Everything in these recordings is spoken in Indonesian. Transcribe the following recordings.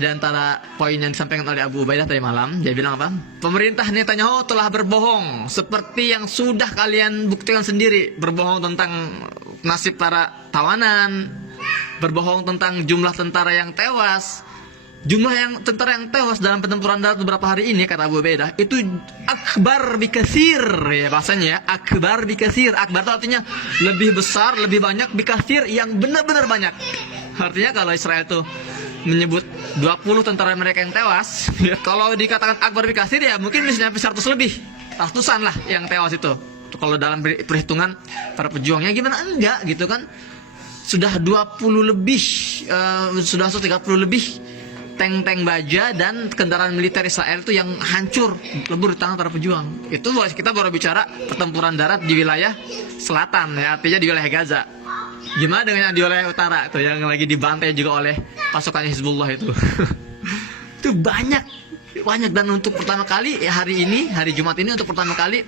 Di antara poin yang disampaikan oleh Abu Ubaidah tadi malam, dia bilang apa? Pemerintah Netanyahu telah berbohong seperti yang sudah kalian buktikan sendiri, berbohong tentang nasib para tawanan, berbohong tentang jumlah tentara yang tewas. Jumlah tentara yang tewas dalam pertempuran darat beberapa hari ini, kata Abu Ubaidah, itu akbar bikasir, ya bahasanya ya, akbar bikasir. Akbar itu artinya lebih besar, lebih banyak, bikasir yang benar-benar banyak. Artinya kalau Israel itu menyebut 20 tentara mereka yang tewas, ya, kalau dikatakan akbar bikasir ya mungkin bisa sampai 100 lebih, ratusan lah yang tewas itu. Kalau dalam perhitungan para pejuangnya gimana enggak gitu kan. Sudah 20 lebih, sudah 130 lebih tank-tank baja dan kendaraan militer Israel itu yang hancur lebur di tangan para pejuang. Itu kita baru bicara pertempuran darat di wilayah selatan, ya, artinya di wilayah Gaza. Gimana dengan yang di wilayah utara tuh yang lagi dibantai juga oleh pasukan Hizbullah itu? Itu banyak dan untuk pertama kali hari ini, hari Jumat ini untuk pertama kali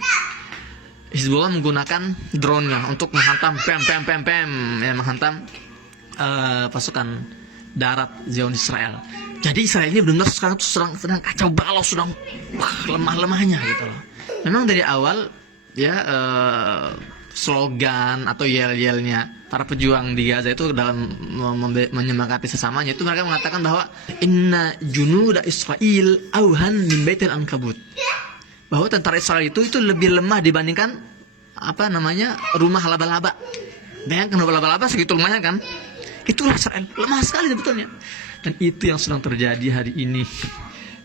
Hizbullah menggunakan drone-nya untuk menghantam ya, menghantam pasukan darat Zionis Israel. Jadi Israel ini benar-benar sekarang tuh sedang kacau balau, sedang lemah-lemahnya gitu loh. Memang dari awal ya slogan atau yel-yelnya para pejuang di Gaza itu dalam menyemangati sesamanya itu mereka mengatakan bahwa inna junuda Israel auhan min baitil ankabut. Bahwa tentara Israel itu lebih lemah dibandingkan rumah laba-laba. Bayangkan laba-laba segitu lemahnya kan? Itulah Israel, lemah sekali sebetulnya. Dan itu yang sedang terjadi hari ini.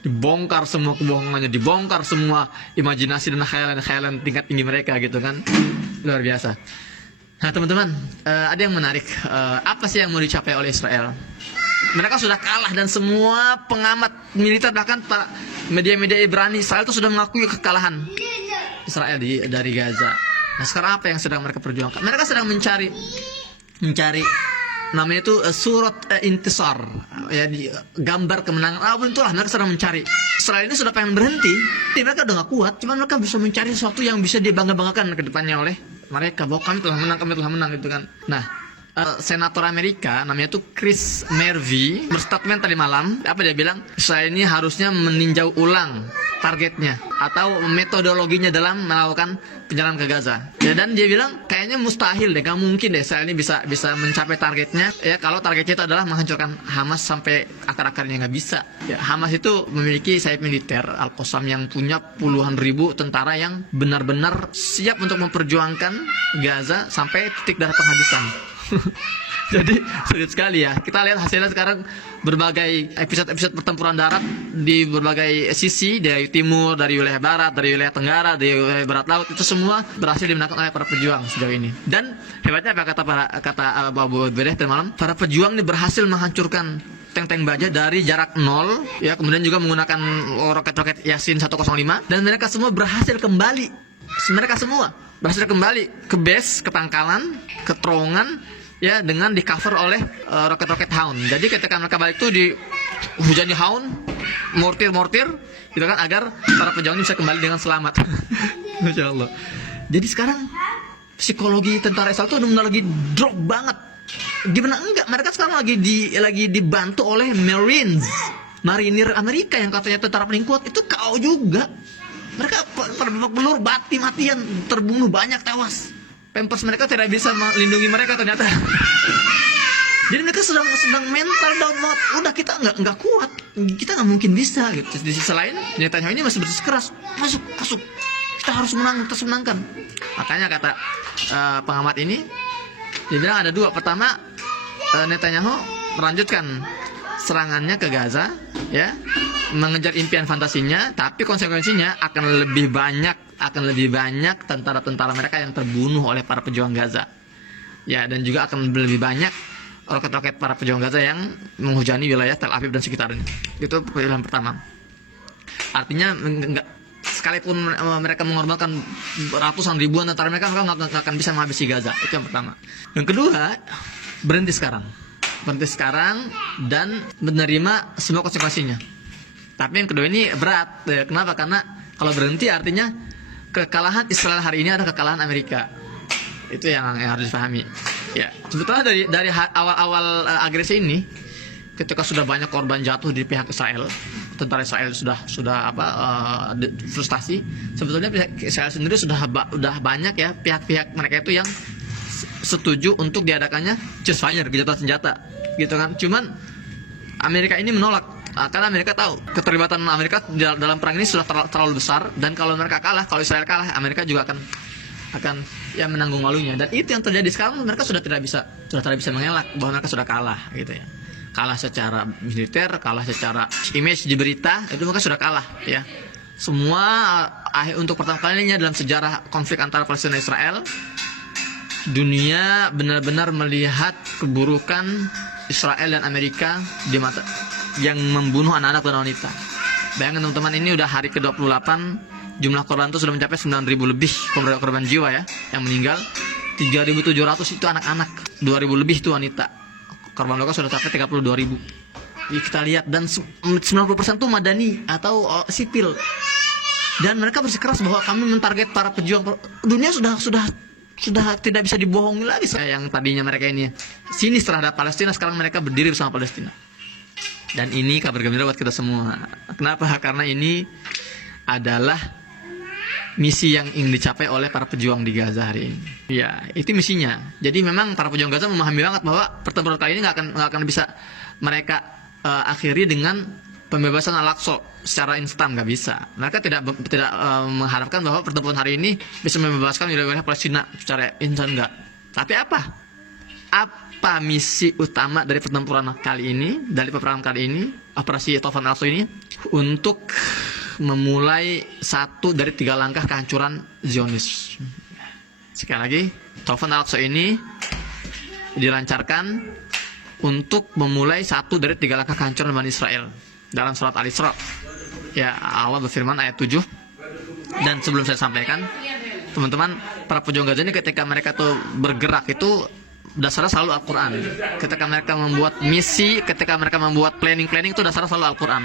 Dibongkar semua kebohongannya, dibongkar semua imajinasi dan khayalan tingkat tinggi mereka gitu kan. Luar biasa. Nah teman-teman, ada yang menarik. Apa sih yang mau dicapai oleh Israel? Mereka sudah kalah dan semua pengamat militer, bahkan para media-media Ibrani Israel itu sudah mengakui kekalahan Israel dari Gaza. Nah sekarang apa yang sedang mereka perjuangkan? Mereka sedang mencari namanya itu surat intisar, ya, gambar kemenangan. Itulah mereka sedang mencari. Israel ini sudah pengen berhenti, mereka udah gak kuat, cuman mereka bisa mencari sesuatu yang bisa dibangga-banggakan ke depannya oleh mereka, bahwa kami telah menang gitu kan. Nah, senator Amerika namanya itu Chris Murphy berstatement tadi malam. Apa dia bilang? Israel ini harusnya meninjau ulang targetnya atau metodologinya dalam melakukan penyerangan ke Gaza. Ya, dan dia bilang kayaknya mustahil deh, gak mungkin deh Israel ini bisa mencapai targetnya. Ya kalau targetnya itu adalah menghancurkan Hamas sampai akar-akarnya, nggak bisa. Ya, Hamas itu memiliki sayap militer Al-Qassam yang punya puluhan ribu tentara yang benar-benar siap untuk memperjuangkan Gaza sampai titik darah penghabisan. Jadi sulit sekali ya. Kita lihat hasilnya sekarang, berbagai episode pertempuran darat di berbagai sisi, dari timur, dari wilayah barat, dari wilayah tenggara, dari wilayah barat laut, itu semua berhasil dimenangkan oleh para pejuang sejauh ini. Dan hebatnya apa kata Abu Ubaidah tadi malam, para pejuang ini berhasil menghancurkan tank-tank baja dari jarak 0, ya, kemudian juga menggunakan roket-roket Yasin 105, dan mereka semua berhasil kembali. Mereka semua berhasil kembali ke base, ke pangkalan, ke terowongan, ya, dengan di cover oleh roket-roket Hound. Jadi ketika mereka balik itu dihujani Hound, mortir gitu kan, agar para pejuang ini bisa kembali dengan selamat. Masya Allah. Jadi sekarang psikologi tentara Israel itu benar-benar lagi drop banget. Gimana enggak? Mereka sekarang lagi dibantu oleh marinir Amerika yang katanya tentara paling kuat. Itu kau juga. Mereka terbebak belur, mati-matian, terbunuh banyak, tewas. Pampers mereka tidak bisa melindungi mereka ternyata. Jadi mereka sedang mental down mode. Udah kita nggak kuat, kita nggak mungkin bisa gitu. Di sisi lain Netanyahu ini masih bersikeras, masuk, kita harus menangkan. Makanya kata pengamat ini, dia bilang ada dua. Pertama, Netanyahu melanjutkan serangannya ke Gaza, ya, mengejar impian fantasinya, tapi konsekuensinya akan lebih banyak tentara-tentara mereka yang terbunuh oleh para pejuang Gaza. Ya, dan juga akan lebih banyak roket-roket para pejuang Gaza yang menghujani wilayah Tel Aviv dan sekitarnya. Itu pilihan pertama. Artinya sekalipun mereka mengorbankan ratusan ribuan tentara mereka nggak akan bisa menghabisi Gaza. Itu yang pertama. Yang kedua, berhenti sekarang dan menerima semua konsekuensinya. Tapi yang kedua ini berat. Kenapa? Karena kalau berhenti artinya kekalahan Israel hari ini adalah kekalahan Amerika. Itu yang harus dipahami. Ya, sebetulnya dari awal-awal agresi ini ketika sudah banyak korban jatuh di pihak Israel, tentara Israel sudah frustasi. Sebetulnya pihak Israel sendiri sudah banyak ya pihak-pihak mereka itu yang setuju untuk diadakannya ceasefire, gencatan senjata, gitu kan. Cuman Amerika ini menolak, karena Amerika tahu keterlibatan Amerika dalam perang ini sudah terlalu besar, dan kalau mereka kalah, kalau Israel kalah, Amerika juga akan ya menanggung malunya. Dan itu yang terjadi sekarang. Mereka sudah tidak bisa mengelak bahwa mereka sudah kalah, gitu ya. Kalah secara militer, kalah secara image di berita, itu mereka sudah kalah ya. Semua untuk pertama kalinya dalam sejarah konflik antara Palestina dan Israel, dunia benar-benar melihat keburukan Israel dan Amerika di mata yang membunuh anak-anak dan wanita. Bayangkan teman-teman, ini udah hari ke-28, jumlah korban itu sudah mencapai 9.000 lebih korban jiwa ya yang meninggal. 3.700 itu anak-anak, 2.000 lebih itu wanita. Korban luka sudah sampai 32.000. Kita lihat, dan 90% itu madani atau sipil. Dan mereka bersikeras bahwa kami mentarget para pejuang. Dunia sudah tidak bisa dibohongi lagi. Yang tadinya mereka ini sinis terhadap Palestina, sekarang mereka berdiri bersama Palestina. Dan ini kabar gembira buat kita semua. Kenapa? Karena ini adalah misi yang ingin dicapai oleh para pejuang di Gaza hari ini. Ya, itu misinya. Jadi memang para pejuang Gaza memahami banget bahwa pertempuran kali ini nggak akan bisa mereka akhiri dengan pembebasan Al-Aqsa secara instan, nggak bisa. Mereka tidak mengharapkan bahwa pertempuran hari ini bisa membebaskan wilayah Palestina secara instan, nggak. Tapi apa misi utama dari pertempuran kali ini, dari peperangan kali ini, operasi Taufan Al-Aqsa ini? Untuk memulai satu dari 3 langkah kehancuran Zionis. Sekali lagi, Taufan Al-Aqsa ini dilancarkan untuk memulai satu dari 3 langkah kehancuran Bani Israel. Dalam surat Al-Isra, ya, Allah berfirman ayat 7. Dan sebelum saya sampaikan, teman-teman, para pejuang Gaza ini ketika mereka tuh bergerak itu dasarnya selalu Al-Quran. Ketika mereka membuat misi, ketika mereka membuat planning itu dasarnya selalu Al-Quran.